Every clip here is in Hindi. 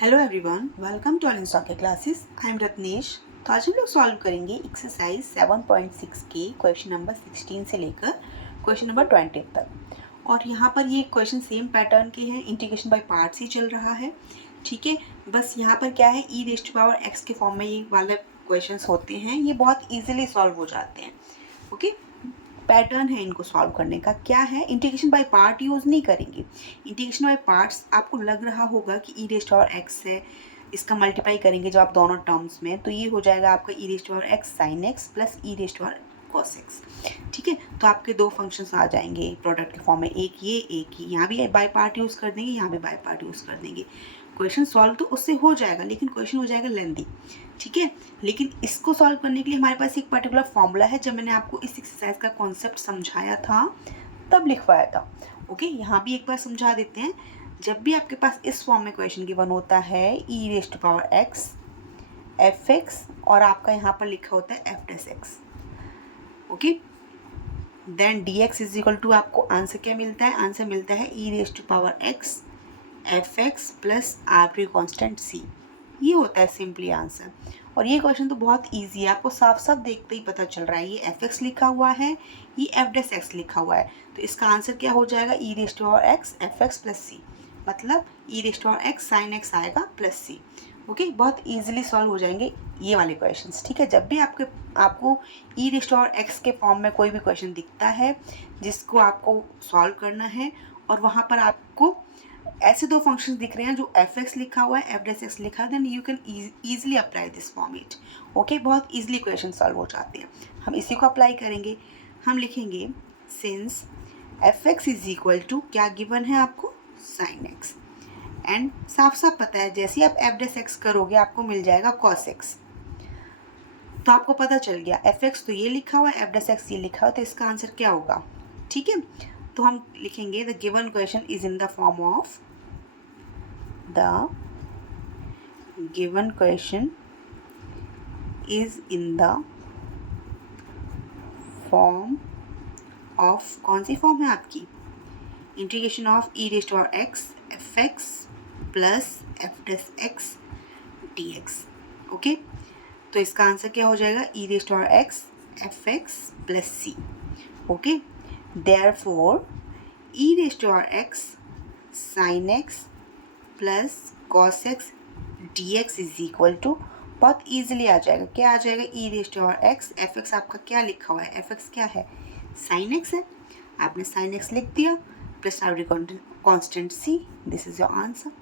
Hello everyone, welcome to online socket classes. I am Ratnesh. तो आज हम लोग सॉल्व करेंगे एक्सरसाइज 7.6 के क्वेश्चन नंबर 16 से लेकर क्वेश्चन नंबर 20 तक। और यहाँ पर ये क्वेश्चन सेम पैटर्न के हैं, इंटीग्रेशन बाय पार्ट्स ही चल रहा है। ठीक है, बस यहाँ पर क्या है, e raised to power x के फॉर्म में ये वाले क्वेश्चन होते हैं, ये बहुत ईजिली सॉल्व हो जाते हैं। ओके, पैटर्न है इनको सॉल्व करने का। क्या है, इंटीग्रेशन बाय पार्ट यूज़ नहीं करेंगे। इंटीग्रेशन बाय पार्ट्स आपको लग रहा होगा कि ई रेज़्ड पावर एक्स है, इसका मल्टीप्लाई करेंगे जब आप दोनों टर्म्स में, तो ये हो जाएगा आपका e raised power x sine x plus e raised power cos x. ठीक है, तो आपके दो फंक्शंस आ जाएंगे प्रोडक्ट के फॉर्म में, एक ये यहाँ भी बाय पार्ट यूज़ कर देंगे, यहाँ भी बाय पार्ट यूज़ कर देंगे। क्वेश्चन सॉल्व तो उससे हो जाएगा, लेकिन क्वेश्चन हो जाएगा लेंदी। ठीक है, लेकिन इसको सॉल्व करने के लिए हमारे पास एक पर्टिकुलर फॉर्मूला है। जब मैंने आपको इस एक्सरसाइज का कॉन्सेप्ट समझाया था तब लिखवाया था। ओके, यहाँ भी एक बार समझा देते हैं। जब भी आपके पास इस फॉर्म में क्वेश्चन गिवन होता है e raised to power x f x, और आपका यहाँ पर लिखा होता है f dash x. Okay, then d x is equal to, आपको आंसर क्या मिलता है? आंसर मिलता है e raised to power x f x plus arbitrary constant c. ये होता है सिंपली आंसर। और ये क्वेश्चन तो बहुत इजी है, आपको साफ साफ देखते ही पता चल रहा है। ये एफ एक्स लिखा हुआ है, ये एफ डैश एक्स लिखा हुआ है, तो इसका आंसर क्या हो जाएगा? E raised to power x f x plus c, मतलब e raised to power x sine x आएगा प्लस सी। ओके, बहुत इजीली सॉल्व हो जाएंगे ये वाले क्वेश्चंस। ठीक है, जब भी आपको e raised to power x के फॉर्म में कोई भी क्वेश्चन दिखता है जिसको आपको सॉल्व करना है, और वहाँ पर आपको ऐसे दो फंक्शंस दिख रहे हैं जो एफ एक्स लिखा हुआ है, एफ डैश एक्स लिखा है, then you can easily apply this format. Okay, बहुत ईजिली क्वेश्चन सॉल्व हो जाते हैं। हम इसी को अप्लाई करेंगे। हम लिखेंगे since f x is equal to, क्या गिवन है आपको? Sine x. एंड साफ साफ पता है, जैसे ही आप एफ डैश एक्स करोगे आपको मिल जाएगा कॉस एक्स। तो आपको पता चल गया, एफ एक्स तो ये लिखा हुआ है, एफ डैश एक्स ये लिखा हुआ है, तो इसका आंसर क्या होगा? ठीक है, तो हम लिखेंगे the given question is in the form of, the given question is in the form of, कौन सी फॉर्म है आपकी? Integration of e raised to power x f x plus f dash x d x. Okay, तो इसका आंसर क्या हो जाएगा? E raised to power x f x plus C. Okay, therefore e raised to power x sine x plus cos x d x is equal to, बहुत ईजिली आ जाएगा। क्या आ जाएगा? E raised to power x f x आपका क्या लिखा हुआ है? एफ एक्स क्या है? साइन एक्स है, आपने साइन एक्स लिख दिया plus arbitrary constant C, this is your answer.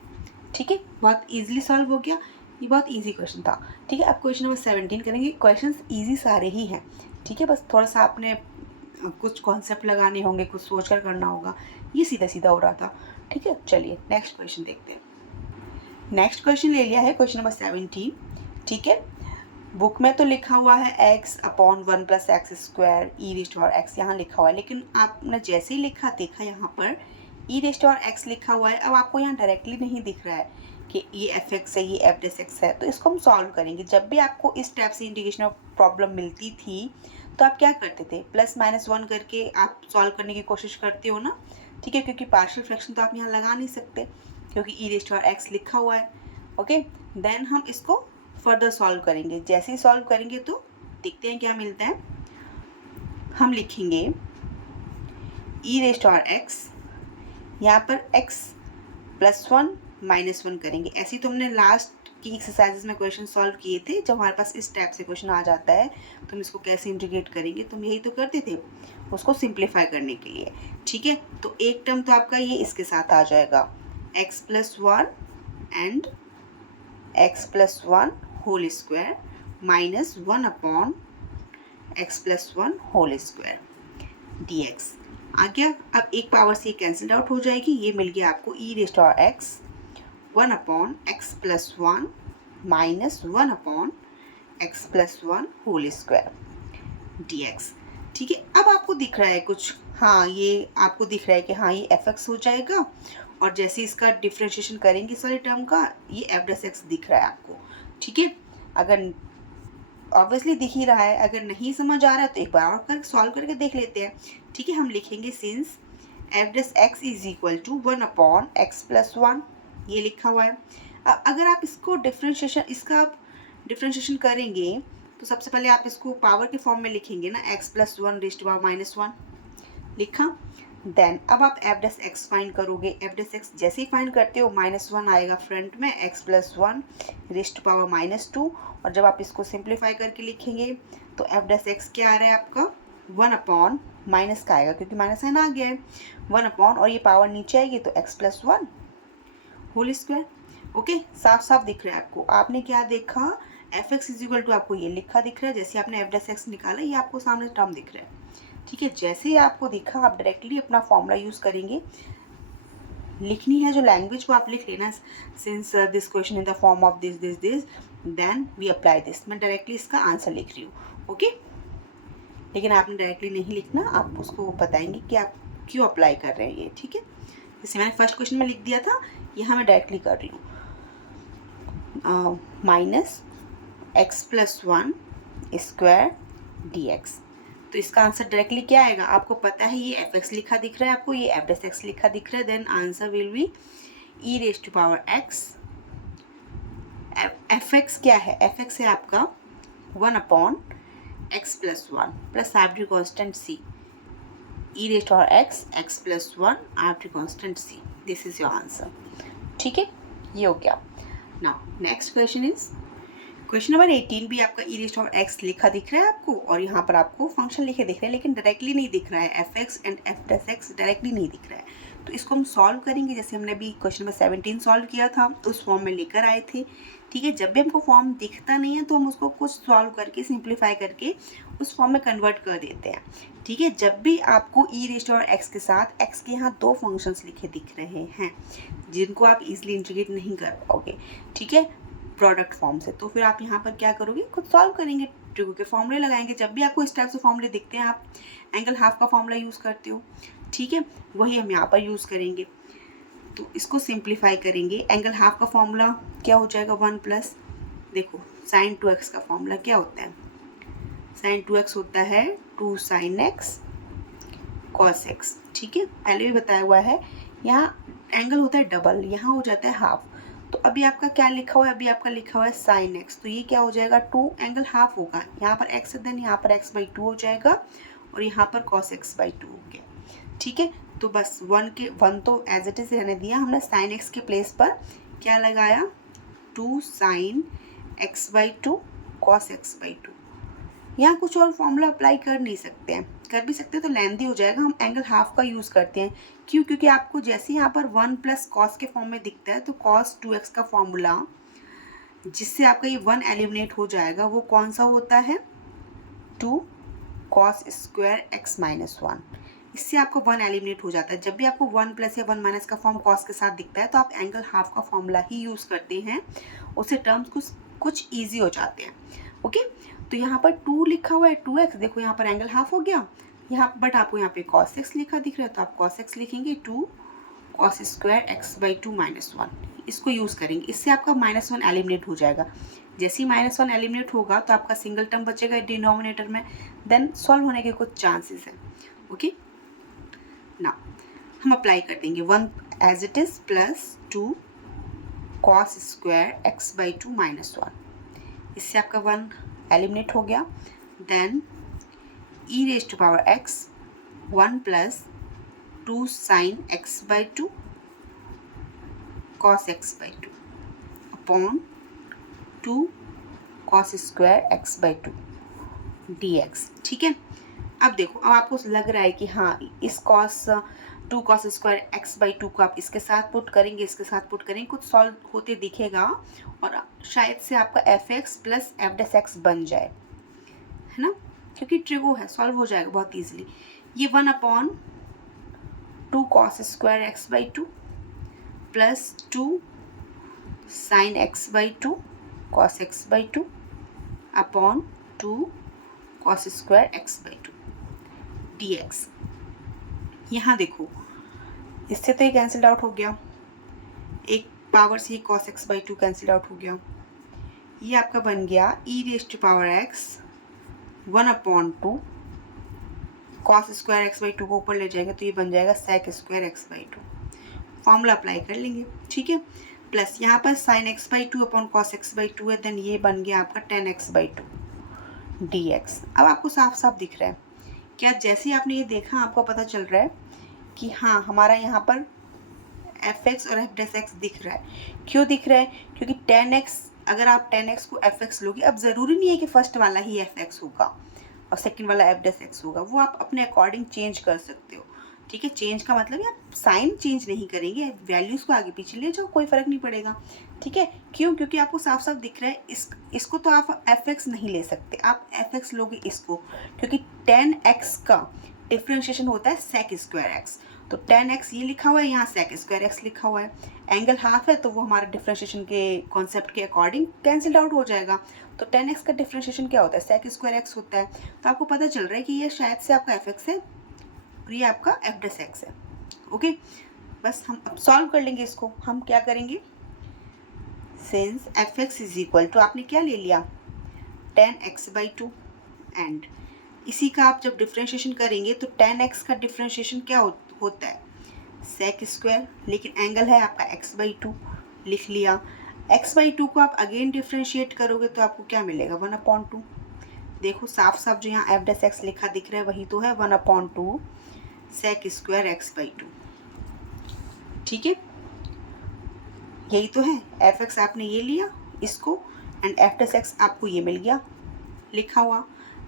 ठीक है, बहुत ईजिली सॉल्व हो गया। ये बहुत ईजी क्वेश्चन था। ठीक है, अब क्वेश्चन नंबर 17 करेंगे। क्वेश्चन ईजी सारे ही हैं। ठीक है, बस थोड़ा सा आपने कुछ कॉन्सेप्ट लगाने होंगे, कुछ सोच कर करना होगा। ये सीधा सीधा हो रहा था। ठीक है, चलिए नेक्स्ट क्वेश्चन देखते हैं। नेक्स्ट क्वेश्चन ले लिया है क्वेश्चन नंबर 17। ठीक है, बुक में तो लिखा हुआ है x upon 1 plus x square e raised to power x, यहाँ लिखा हुआ है, लेकिन आपने जैसे ही लिखा देखा यहाँ पर ई रेज़्ड टू पावर एक्स लिखा हुआ है। अब आपको यहाँ डायरेक्टली नहीं दिख रहा है कि ये एफ एक्स है, ये एफ डैश एक्स है, तो इसको हम सॉल्व करेंगे। जब भी आपको इस टाइप से इंटीग्रेशन प्रॉब्लम मिलती थी तो आप क्या करते थे? प्लस माइनस 1 करके आप सॉल्व करने की कोशिश करते हो ना। ठीक है, क्योंकि पार्शियल फ्रैक्शन तो आप यहाँ लगा नहीं सकते क्योंकि ई रेज़्ड टू पावर एक्स लिखा हुआ है। ओके, देन हम इसको फर्दर सॉल्व करेंगे। जैसे ही सॉल्व करेंगे तो देखते हैं क्या मिलता है। हम लिखेंगे ई रेज़्ड टू पावर एक्स, यहाँ पर एक्स प्लस 1 माइनस 1 करेंगे। ऐसे ही तो हमने लास्ट की एक्सरसाइजेस में क्वेश्चन सॉल्व किए थे। जब हमारे पास इस टाइप से क्वेश्चन आ जाता है तो हम इसको कैसे इंटीग्रेट करेंगे, तो हम यही तो करते थे उसको सिंप्लीफाई करने के लिए। ठीक है, तो एक टर्म तो आपका ये इसके साथ आ जाएगा, x plus 1 and x plus 1 whole square minus 1 upon x plus 1 whole square d x आ गया। अब एक पावर से कैंसिल आउट हो जाएगी, ये मिल गया आपको e raised to power x 1 upon x plus 1 minus 1 upon x plus 1 whole square d x. ठीक है, अब आपको दिख रहा है कुछ, हाँ ये आपको दिख रहा है कि हाँ ये एफ एक्स हो जाएगा, और जैसे इसका डिफ्रेंशिएशन करेंगे इस वाले टर्म का, ये एफ डैश एक्स दिख रहा है आपको। ठीक है, अगर ऑब्वियसली दिख ही रहा है, अगर नहीं समझ आ रहा है तो एक बार और कर सॉल्व करके देख लेते हैं। ठीक है, हम लिखेंगे since f dash x is equal to 1 upon x plus 1, ये लिखा हुआ है। अगर आप इसको डिफ्रेंशिएशन करेंगे तो सबसे पहले आप इसको पावर के फॉर्म में लिखेंगे ना, x plus 1 raise to power minus 1 लिखा। देन अब आप एफ डैश एक्स फाइंड करोगे। एफ डैश एक्स जैसे ही फाइंड करते हो -1 आएगा फ्रंट में, x plus 1 raise to power -2, और जब आप इसको सिंप्लीफाई करके लिखेंगे तो एफ डैश एक्स क्या आ रहा है आपका 1 अपॉन माइनस का आएगा क्योंकि माइनस साइन आ गया है, 1 अपॉन, और ये पावर नीचे आएगी तो x plus 1 whole square. Okay, साफ साफ दिख रहा है आपको। आपने क्या देखा, f x is equal to आपको ये लिखा दिख रहा है, जैसे आपने एफ डैश एक्स निकाला ये आपको सामने टर्म दिख रहा है। ठीक है, जैसे ही आपको दिखा आप डायरेक्टली अपना फॉर्मूला यूज़ करेंगे। लिखनी है जो लैंग्वेज वो आप लिख लेना, since this question in the form of this this this then we apply this. मैं डायरेक्टली इसका आंसर लिख रही हूँ। ओके, लेकिन आपने डायरेक्टली नहीं लिखना, आप उसको बताएंगे कि आप क्यों अप्लाई कर रहे हैं ये। ठीक है, जैसे मैंने फर्स्ट क्वेश्चन में लिख दिया था, यहाँ मैं डायरेक्टली कर रही हूँ minus x plus 1 square d x. तो इसका आंसर डायरेक्टली क्या आएगा, आपको पता है ये एफ एक्स लिखा दिख रहा है आपको, ये एफ डैश एक्स लिखा दिख रहा है, then answer will be e raise to power x. F x क्या है, एफ एक्स है आपका 1 upon x plus 1 plus arbitrary constant C, e raise to power x, x plus 1 arbitrary constant C. This is your answer. ठीक है, ये हो गया। Now next question is question number 18 भी आपका e raise to power x लिखा दिख रहा है आपको, और यहाँ पर आपको फंक्शन लिखे दिख रहे हैं, लेकिन डायरेक्टली नहीं दिख रहा है। F x and F dash x directly नहीं दिख रहा है, तो इसको हम सॉल्व करेंगे जैसे हमने अभी क्वेश्चन नंबर 17 सॉल्व किया था, तो उस फॉर्म में लेकर आए थे। ठीक है, जब भी हमको फॉर्म दिखता नहीं है तो हम उसको कुछ सॉल्व करके सिंप्लीफाई करके उस फॉर्म में कन्वर्ट कर देते हैं। ठीक है, जब भी आपको e raise to power x के साथ एक्स के यहाँ 2 फंक्शंस लिखे दिख रहे हैं जिनको आप इजीली इंटीग्रेट नहीं कर पाओगे, ठीक है, प्रोडक्ट फॉर्म से, तो फिर आप यहाँ पर क्या करोगे, खुद सॉल्व करेंगे, ट्रिगो के फॉर्मूले लगाएंगे। जब भी आपको इस टाइप से फॉर्मूले दिखते हैं आप एंगल हाफ का फॉर्मूला यूज़ करते हो। ठीक है, वही हम यहाँ पर यूज़ करेंगे। तो इसको सिंप्लीफाई करेंगे, एंगल हाफ का फॉर्मूला क्या हो जाएगा 1 प्लस, देखो साइन 2x का फॉर्मूला क्या होता है, साइन 2x होता है 2 साइन एक्स कॉस एक्स। ठीक है, पहले भी बताया हुआ है, यहाँ एंगल होता है डबल, यहाँ हो जाता है हाफ। तो अभी आपका क्या लिखा हुआ है, अभी आपका लिखा हुआ है साइन एक्स, तो ये क्या हो जाएगा 2 एंगल हाफ होगा, यहाँ पर एक्स है, देन यहाँ पर x बाई 2 हो जाएगा, और यहाँ पर cos x बाई 2 हो गया। ठीक है, तो बस 1 तो एज इट इज़ रहने दिया, हमने साइन एक्स के प्लेस पर क्या लगाया 2 sine x by 2 cos x by 2। यहाँ कुछ और फॉर्मूला अप्लाई कर नहीं सकते हैं, कर भी सकते हैं तो लेंथी हो जाएगा, हम एंगल हाफ का यूज़ करते हैं। क्यों, क्योंकि आपको जैसे यहाँ पर 1 प्लस कॉस के फॉर्म में दिखता है, तो cos 2x का फॉर्मूला जिससे आपका ये 1 एलिमिनेट हो जाएगा वो कौन सा होता है 2 cos स्क्वायर x माइनस 1। इससे आपका 1 एलिमिनेट हो जाता है। जब भी आपको 1 प्लस या 1 माइनस का फॉर्म cos के साथ दिखता है तो आप एंगल हाफ का फॉर्मूला ही यूज़ करते हैं, उससे टर्म्स कुछ ईजी हो जाते हैं। ओके, तो यहाँ पर 2 लिखा हुआ है 2x, देखो यहाँ पर एंगल हाफ हो गया यहाँ, बट आपको यहाँ पे cos x लिखा दिख रहा है, तो आप cos x लिखेंगे 2 cos square x by 2 minus 1, इसको यूज़ करेंगे। इससे आपका -1 एलिमिनेट हो जाएगा। जैसे ही -1 एलिमिनेट होगा तो आपका सिंगल टर्म बचेगा डिनोमिनेटर में, देन सॉल्व होने के कुछ चांसेस हैं। ओके, ना हम अप्लाई कर देंगे 1 as it is plus 2 cos square x by 2 minus 1, इससे आपका 1 एलिमिनेट हो गया। Then e raise to power x 1 plus 2 sine x by 2 cos x by 2 upon 2 cos square x by 2 dx। ठीक है, अब देखो, अब आपको लग रहा है कि हाँ इस two cos square x by 2 को आप इसके साथ पुट करेंगे, इसके साथ पुट करेंगे, कुछ सॉल्व होते दिखेगा और शायद से आपका F x plus f dash x बन जाए, है ना, क्योंकि ट्रिगो है, सॉल्व हो जाएगा बहुत ईजिली। ये 1 upon 2 cos square x by 2 plus 2 sine x by 2 cos x by 2 upon 2 cos square x by 2 dx। यहाँ देखो, इससे तो ये कैंसिल आउट हो गया, एक पावर से cos x by 2 cancel out हो गया। ये आपका बन गया e raise to power x 1 upon 2 cos square x by 2 को ऊपर ले जाएंगे तो ये बन जाएगा sec square x by 2। Formula apply कर लेंगे। ठीक है, प्लस यहाँ पर sin x/2 upon cos x/2 है, देन ये बन गया आपका tan x/2 dx। अब आपको साफ साफ दिख रहा है क्या? जैसे ही आपने ये देखा आपको पता चल रहा है कि हाँ हमारा यहाँ पर fx और f' दिख रहा है। क्यों दिख रहा है? क्योंकि tan x, अगर आप tan x को fx लोगे, अब ज़रूरी नहीं है कि फर्स्ट वाला ही fx होगा और सेकंड वाला f' होगा, वो आप अपने अकॉर्डिंग चेंज कर सकते हो। ठीक है, चेंज का मतलब है आप साइन चेंज नहीं करेंगे, वैल्यूज़ को आगे पीछे ले जाओ, कोई फ़र्क नहीं पड़ेगा। ठीक है, क्यों? क्योंकि आपको साफ साफ दिख रहा है इसको तो आप fx नहीं ले सकते, आप fx लोगे इसको, क्योंकि tan x का डिफ्रेंशिएशन होता है sec²x। तो tan x ये लिखा हुआ है, यहाँ sec²x लिखा हुआ है, एंगल हाफ है तो वो हमारे डिफ्रेंशिएशन के कॉन्सेप्ट के अकॉर्डिंग कैंसिल आउट हो जाएगा। तो tan x का डिफ्रेंशिएशन क्या होता है? sec² होता है। तो आपको पता चल रहा है कि ये शायद से आपका fx है और ये आपका f' है। ओके, बस हम अब सॉल्व कर लेंगे इसको। हम क्या करेंगे, since fx is equal to, आपने क्या ले लिया, tan x/2, एंड इसी का आप जब डिफ्रेंशिएशन करेंगे तो tan x का डिफ्रेंशिएशन क्या होता है? sec², लेकिन एंगल है आपका x/2, लिख लिया। x/2 को आप अगेन डिफ्रेंशिएट करोगे तो आपको क्या मिलेगा? 1/2। देखो साफ साफ जो यहाँ f' लिखा दिख रहा है वही तो है, 1/2 sec² x/2। ठीक है, यही तो है। fx आपने ये लिया इसको, एंड f' आपको ये मिल गया लिखा हुआ।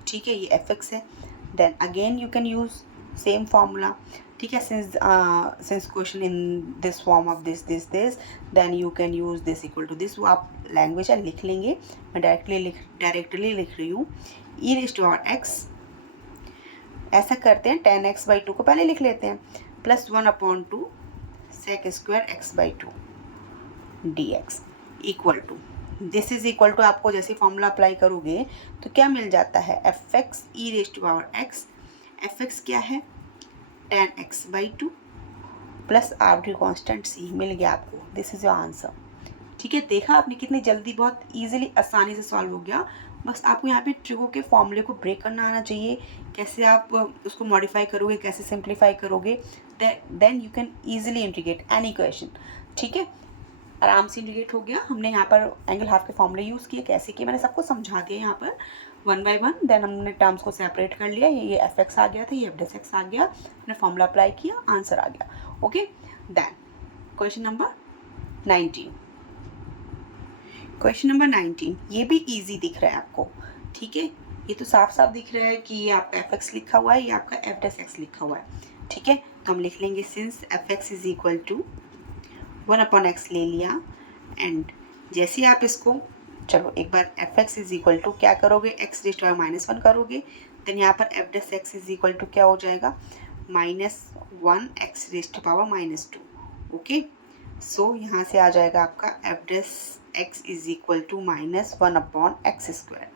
ठीक है, ये fx है। Then again you can use same formula. ठीक है, since question in this form of this then you can use this equal to this. वो आप लैंग्वेज है लिख लेंगे, मैं डायरेक्टली लिख रही हूँ। e⁻x, ऐसा करते हैं tan x/2 को पहले लिख लेते हैं, plus 1/2 sec² x/2 dx equal to, this is equal to, आपको जैसे फॉर्मूला अप्लाई करोगे तो क्या मिल जाता है? fx e⁻x, fx क्या है? tan x/2 plus arbitrary constant c मिल गया आपको। This is your answer. ठीक है, देखा आपने कितनी जल्दी, बहुत इजीली, आसानी से सॉल्व हो गया। बस आपको यहाँ पे ट्रिगो के फॉर्मूले को ब्रेक करना आना चाहिए, कैसे आप उसको मॉडिफाई करोगे, कैसे सिंप्लीफाई करोगे, then you can easily integrate any question. ठीक है, आराम से इंटीग्रेट हो गया। हमने यहाँ पर एंगल हाफ के फॉर्मूले यूज़ किए, कैसे किए मैंने सबको समझा दिया यहाँ पर 1 by 1। देन हमने टर्म्स को सेपरेट कर लिया, ये fx आ गया था, ये f' आ गया, हमने फॉर्मूला अप्लाई किया, आंसर आ गया। Okay, then question number 19। Question number 19 ये भी इजी दिख रहा है आपको। ठीक है, ये तो साफ साफ दिख रहा है कि ये आपका fx लिखा हुआ है, ये आपका f' लिखा हुआ है। ठीक है, तो हम लिख लेंगे since fx is equal to 1/x ले लिया, एंड जैसे आप इसको, चलो एक बार fx इज इक्वल टू क्या करोगे, x⁻⁻1 करोगे, देन यहाँ पर f' इज इक्वल टू क्या हो जाएगा, -1 x⁻²। ओके, सो यहाँ से आ जाएगा आपका f' is equal to -1/x²।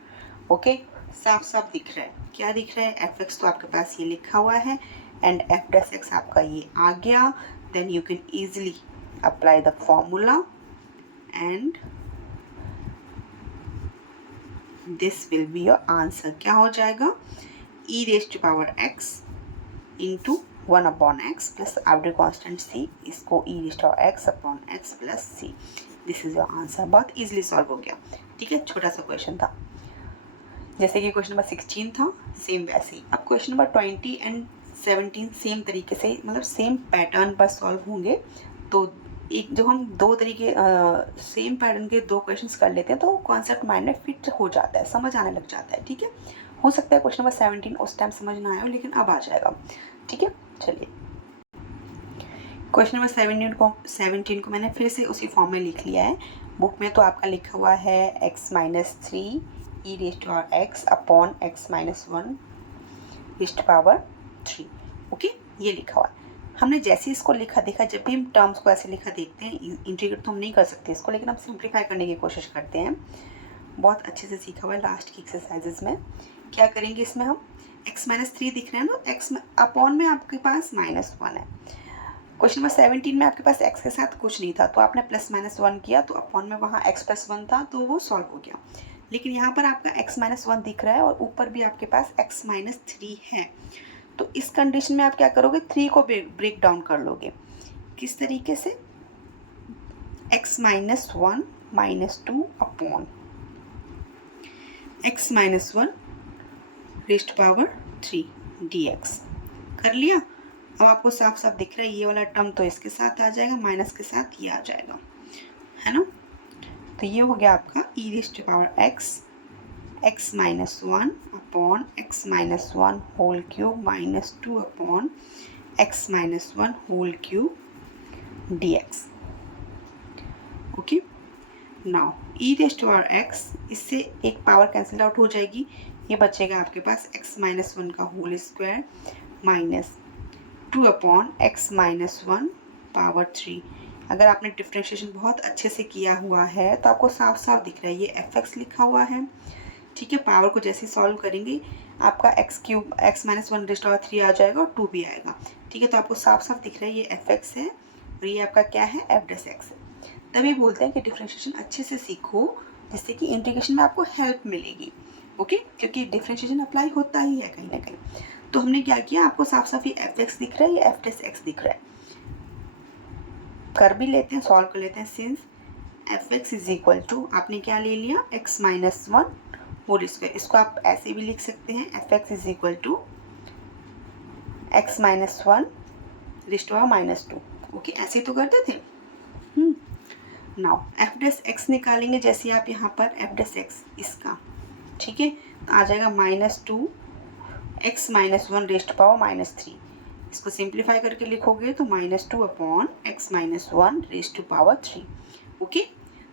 Okay, साफ साफ दिख रहा है, क्या दिख रहा है? fx तो आपके पास ये लिखा हुआ है एंड f' आपका ये आ गया। Then you can easily apply the formula and this will be your answer. क्या हो जाएगा? e⁻x into 1/x plus arbitrary constant c, इसको e⁻x/x plus c। This is your answer. बहुत इजीली सॉल्व हो गया। ठीक है, छोटा सा क्वेश्चन था, जैसे कि क्वेश्चन नंबर 16 था सेम वैसे ही। अब क्वेश्चन नंबर 20 एंड 17 सेम तरीके से, मतलब सेम पैटर्न पर सॉल्व होंगे। तो एक जो हम दो तरीके सेम पैटर्न के दो क्वेश्चंस कर लेते हैं तो कॉन्सेप्ट माइंड में फिट हो जाता है, समझ आने लग जाता है। ठीक है, हो सकता है क्वेश्चन नंबर 17 उस टाइम समझ ना आया हो, लेकिन अब आ जाएगा। ठीक है, चलिए क्वेश्चन नंबर 17 को मैंने फिर से उसी फॉर्म में लिख लिया है। बुक में तो आपका लिखा हुआ है x-3 e⁻x upon x-1 e⁻3। Okay, ये लिखा हुआ है। हमने जैसे इसको लिखा देखा, जब भी हम टर्म्स को ऐसे लिखा देखते हैं, इंटीग्रेट तो हम नहीं कर सकते इसको, लेकिन हम सिंप्लीफाई करने की कोशिश करते हैं। बहुत अच्छे से सीखा हुआ है लास्ट की एक्सरसाइजेज में। क्या करेंगे इसमें हम, x-3 दिख रहे हैं ना, x अपॉन में आपके पास -1 है। क्वेश्चन नंबर 17 में आपके पास x के साथ कुछ नहीं था तो आपने +-1 किया, तो अपॉन में वहाँ x+1 था तो वो सॉल्व हो गया। लेकिन यहाँ पर आपका x-1 दिख रहा है और ऊपर भी आपके पास x-3 है। तो इस कंडीशन में आप क्या करोगे, 3 को ब्रेक डाउन कर लोगे। किस तरीके से? x minus one minus two upon x minus one raised power 3 dx। कर लिया। अब आपको साफ साफ दिख रहा है ये वाला टर्म तो इसके साथ आ जाएगा, माइनस के साथ ये आ जाएगा, है ना। तो ये हो गया आपका e raised power x minus one upon x minus one whole cube minus two upon x minus one whole cube dx। Okay, now e raised power x, इससे एक पावर कैंसिल आउट हो जाएगी, ये बचेगा आपके पास x माइनस वन का whole square minus two upon x minus one power 3। अगर आपने डिफ्रेंशिएशन बहुत अच्छे से किया हुआ है तो आपको साफ साफ दिख रहा है ये fx लिखा हुआ है, ठीक है। पावर को जैसे सॉल्व करेंगे आपका x cube x minus one raised power 3 आ जाएगा और 2 भी आएगा, ठीक है। तो आपको साफ साफ दिख रहा है ये fx है और ये आपका क्या है f डैश x है। तभी बोलते हैं कि डिफ्रेंशिएशन अच्छे से सीखो जिससे कि इंटीग्रेशन में आपको हेल्प मिलेगी, ओके। क्योंकि डिफ्रेंशिएशन अप्लाई होता ही है कहीं ना कहीं। तो हमने क्या किया, आपको साफ साफ ये fx दिख रहा है, ये f डैश x दिख रहा है। कर भी लेते हैं, सॉल्व कर लेते हैं। Since fx is equal to आपने क्या ले लिया x minus one whole square, इसको आप ऐसे भी लिख सकते हैं fx is equal to x minus one raised power minus two, okay. ऐसे तो करते थे। नाउ f डैश x निकालेंगे, जैसे आप यहाँ पर f डैश x इसका, ठीक है, तो आ जाएगा minus two x minus one raised power minus 3। इसको सिंप्लीफाई करके लिखोगे तो minus two upon x minus one raised to power 3, okay.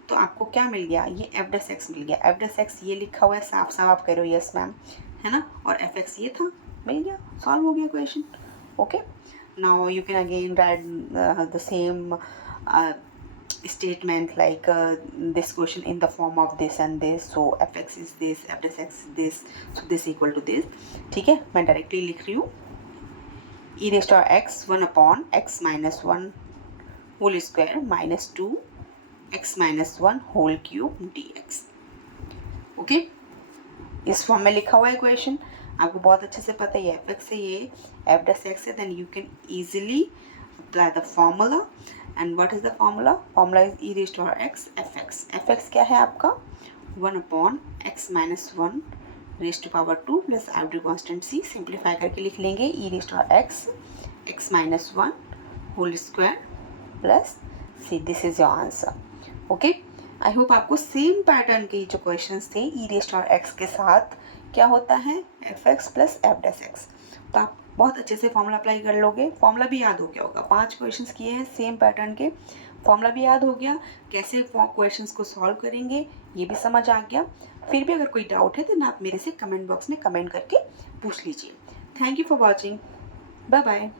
तो आपको क्या मिल गया, ये f डैश x मिल गया। f डैश x ये लिखा हुआ है, साफ साफ आप कह रहे हो यस मैम, है ना, और fx ये था, मिल गया, सॉल्व हो गया question, okay. Now you can again right the same statement like this question in the form of this and this, so fx is this, f dash x is this, so this equal to this, ठीक है। मैं डायरेक्टली लिख रही हूँ e raised power x one upon x minus one whole square minus two x minus one whole cube dx, okay. इस फॉर्म में लिखा हुआ है क्वेश्चन, आपको बहुत अच्छे से पता है ये fx है, ये f dash x है, then you can easily apply the formula। and what is the formula? Formula is e raised to x fx। fx क्या है आपका, one upon x minus one raised to power 2 plus arbitrary constant c। Simplify करके लिख लेंगे e raised to x minus one whole square plus c। This is your answer, okay. I hope आपको सेम पैटर्न के जो क्वेश्चंस थे e रेस्ट टू x के साथ क्या होता है fx plus f dash x, तो आप बहुत अच्छे से फॉर्मूला अप्लाई कर लोगे। फॉर्मूला भी याद हो गया होगा, 5 क्वेश्चंस किए हैं सेम पैटर्न के, फॉर्मूला भी याद हो गया, कैसे क्वेश्चंस को सॉल्व करेंगे ये भी समझ आ गया। फिर भी अगर कोई डाउट है तो आप मेरे से कमेंट बॉक्स में कमेंट करके पूछ लीजिए। Thank you for watching, bye bye.